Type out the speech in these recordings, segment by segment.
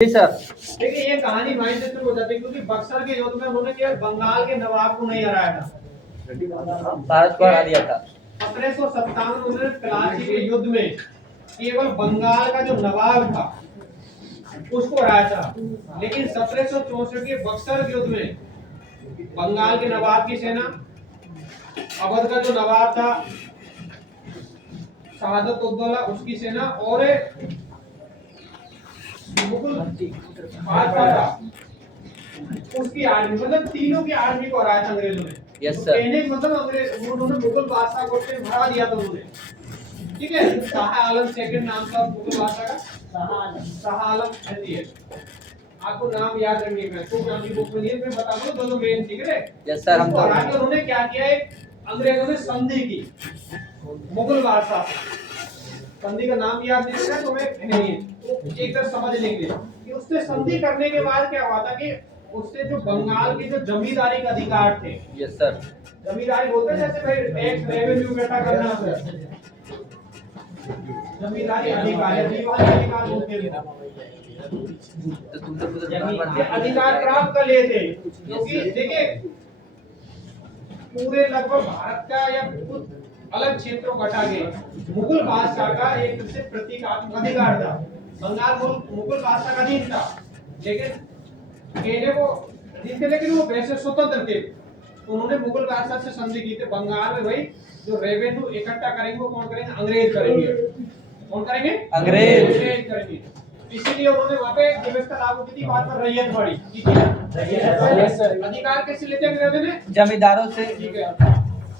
जी sir. देखिए ये कहानी भाई से शुरू हो जाती है क्योंकि बक्सर के युद्ध में उन्होंने केवल बंगाल के नवाब को नहीं हराया था, भारत को हरा दिया था। 1757 में उन्होंने प्लासी के युद्ध में केवल बंगाल का जो नवाब था उसको हराया था। लेकिन 1764 के बक्सर के युद्ध में बंगाल के नवाब की सेना, अवध का जो नवाब था शहादत उद्दौला उसकी सेना और मुगल बादशाह था उसकी आर्मी, मतलब तीनों की आर्मी को हराया था अंग्रेजों ने। Yes sir. कहने का मतलब अंग्रेज उन्होंने मुगल बादशाह को हरा दिया था उन्होंने, ठीक है। शाह आलम सेकंड नाम था मुगल बादशाह का, शाह आलम है। आपको नाम याद रखने का तो नाम की बुक में नहीं मैं बता दूं दोनों मेन, ठीक है। Yes sir. हम तो उन्होंने क्या किया है, अंग्रेजों ने संधि की मुगल बादशाह, संधि का नाम याद नहीं है तो मैं नहीं तो एक तरह समझ लेंगे कि उससे संधि करने के बाद क्या हुआ था कि उससे जो बंगाल के जो जमींदारी का अधिकार थे, यस सर, जमींदारी बोलते हैं जैसे भाई टैक्स रेवेन्यू इकट्ठा करना है, जमींदारी अधिकार दीवानी अधिकार बोलते हैं, तो तुम तो अधिकार प्राप्त कर लिए थे। क्योंकि देखिए पूरे लगभग भारत का या कुछ अलग क्षेत्रों को हटा के मुगल बादशाह का एक से प्रतीकात्मक अधिकार था, बंगाल मुगल बादशाह का अधीन था, लेकिन कहने को जिनके लेकिन वो वैसे स्वतंत्र थे। तो उन्होंने मुगल बादशाह से संधि की थी बंगाल में, भाई जो रेवेन्यू इकट्ठा करेंगे वो कौन करेंगे, अंग्रेज करेंगे। कौन करेंगे, अंग्रेज करेंगे। इसीलिए उन्होंने वहां पे व्यवस्था लागू की थी, बात पर रैयतवाड़ी की थी। अधिकार कैसे लेते अंग्रेजों ने, जमींदारों से, ठीक है।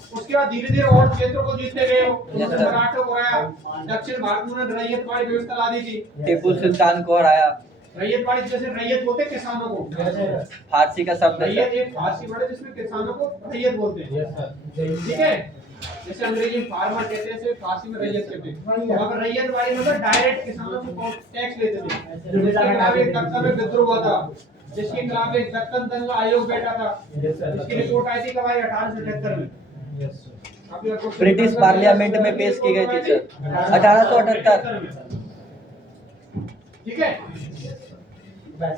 उसके बाद धीरे धीरे और क्षेत्रों को जीतते गए, मराठों को हराया, दक्षिण भारत में उन्होंने रैयतवाड़ी व्यवस्था ला दी थी, टीपू सुल्तान को हराया। रैयतवाड़ी जैसे रैयत बोलते हैं किसानों को, फारसी का शब्द है रैयत एक फारसी वर्ड है जिसमें किसानों को रैयत बोलते हैं, ठीक है। जैसे अंग्रेजी में फार्मर कहते हैं, फारसी में रैयत कहते हैं। तो अगर रैयत वाली मतलब डायरेक्ट किसानों से टैक्स लेते थे। जिसके खिलाफ एक दक्कन में विद्रोह हुआ था, जिसके खिलाफ एक दक्कन दंगा आयोग बैठा था, जिसकी रिपोर्ट आई थी कब आई, 1878 में ब्रिटिश पार्लियामेंट में पेश की गई थी सर, 1878, ठीक है।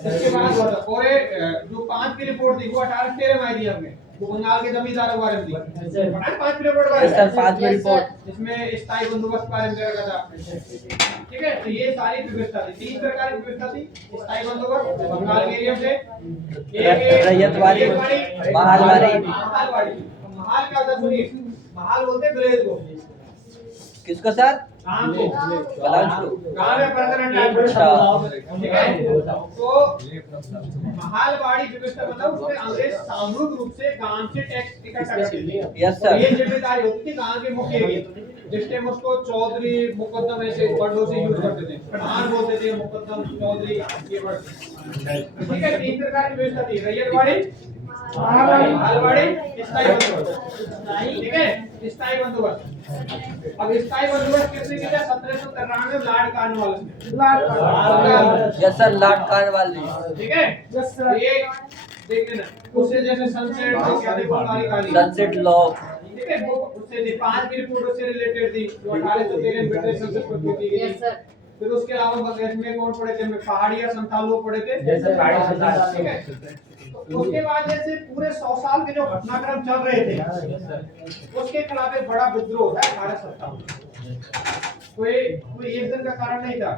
इसके बाद और जो 5 की रिपोर्ट थी वो 1813 में आई थी हमने, वो बंगाल के जमींदारों के बारे में थी। 5 की रिपोर्ट बारे में सर, 5 में रिपोर्ट इसमें स्थायी बंदोबस्त बारे में रखा था, ठीक है। तो ये सारी व्यवस्था थी, 3 प्रकार की व्यवस्था थी, स्थायी बंदोबस्त बंगाल के एरिया से, रैयतवाड़ी, महालवाड़ी। महाल क्या होता है सुनिए, महाल बोलते हैं विलेज को, किसको सर, गांव को, गांव में परमानेंट, ठीक है। तो महालवाड़ी व्यवस्था मतलब उसमें अंग्रेज सामूहिक रूप से गांव से टैक्स इकट्ठा करते थे। Yes sir. ये जिम्मेदारी होती थी गांव के मुखिया की, जिस टाइम उसको चौधरी मुकद्दम ऐसे वर्डों से यूज करते थे, प्रधान बोलते थे, मुकद्दम, चौधरी, ये वर्ड, ठीक है। 3 प्रकार की व्यवस्था थी, रैयतवाड़ी, महालवाड़ी, स्थायी बंदोबस्त, ठीक है। स्थायी बंदोबस्त, अब स्थायी बंदोबस्त किसने किया, 1793 में लॉर्ड कॉर्नवालिस ने, यस सर, लॉर्ड कॉर्नवालिस, ठीक है। ये देख लेना, उससे जैसे सनसेट सनसेट लॉ, ठीक है, वो उससे थी 5 की रिपोर्ट उससे रिलेटेड थी जो 1813 में ब्रिटिश संसद को दी गई थी। फिर उसके अलावा बंगाल में कौन पढ़े थे, पहाड़ी या संथाल लोग पढ़े थे, जैसे पहाड़ी संथाल, ठीक है। उसके बाद जैसे पूरे 100 साल के जो घटनाक्रम चल रहे थे उसके खिलाफ एक बड़ा विद्रोह होता है 1857, कोई एक दिन का कारण नहीं था।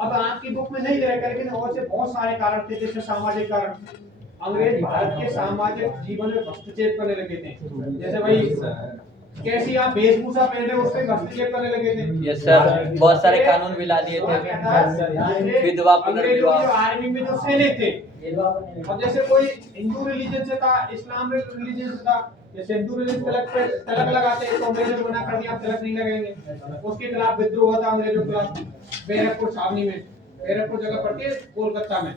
अब आपकी बुक में नहीं रहेगा लेकिन और से बहुत सारे कारण थे, जैसे सामाजिक कारण, अंग्रेज भारत के सामाजिक जीवन में हस्तक्षेप करने लगे थे, जैसे भाई कैसी आप वेशभूषा पहने उस पे हस्तक्षेप करने लगे थे। यस सर, बहुत सारे कानून भी ला दिए थे, विधवा पुनर्विवाह, जो आर्मी में जो सैनिक थे, अब जैसे कोई हिंदू रिलीजन से था, इस्लामिक रिलीजन से था, जैसे हिंदू रिलीजन तिलक लगाते हैं तो अंग्रेजों ने मना कर दिया आप तिलक नहीं लगाएंगे, उसके खिलाफ विद्रोह हुआ था अंग्रेजों के खिलाफ बैरकपुर छावनी में, बैरकपुर जगह पड़ती है कोलकाता में,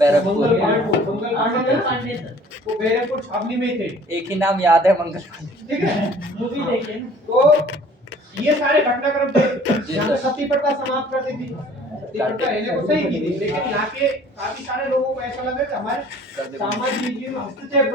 मंगल पांडे वो बैरकपुर छावनी में ही थे, एक ही नाम याद है, मंगल, ठीक है। तो ये सारे घटनाक्रम थे, यहाँ पे सती प्रथा समाप्त कर दी थी, सती प्रथा रहने को सही की थी, लेकिन यहाँ के काफी सारे लोगों को ऐसा लगा कि हमारे सामाजिक जीवन में हस्तक्षेप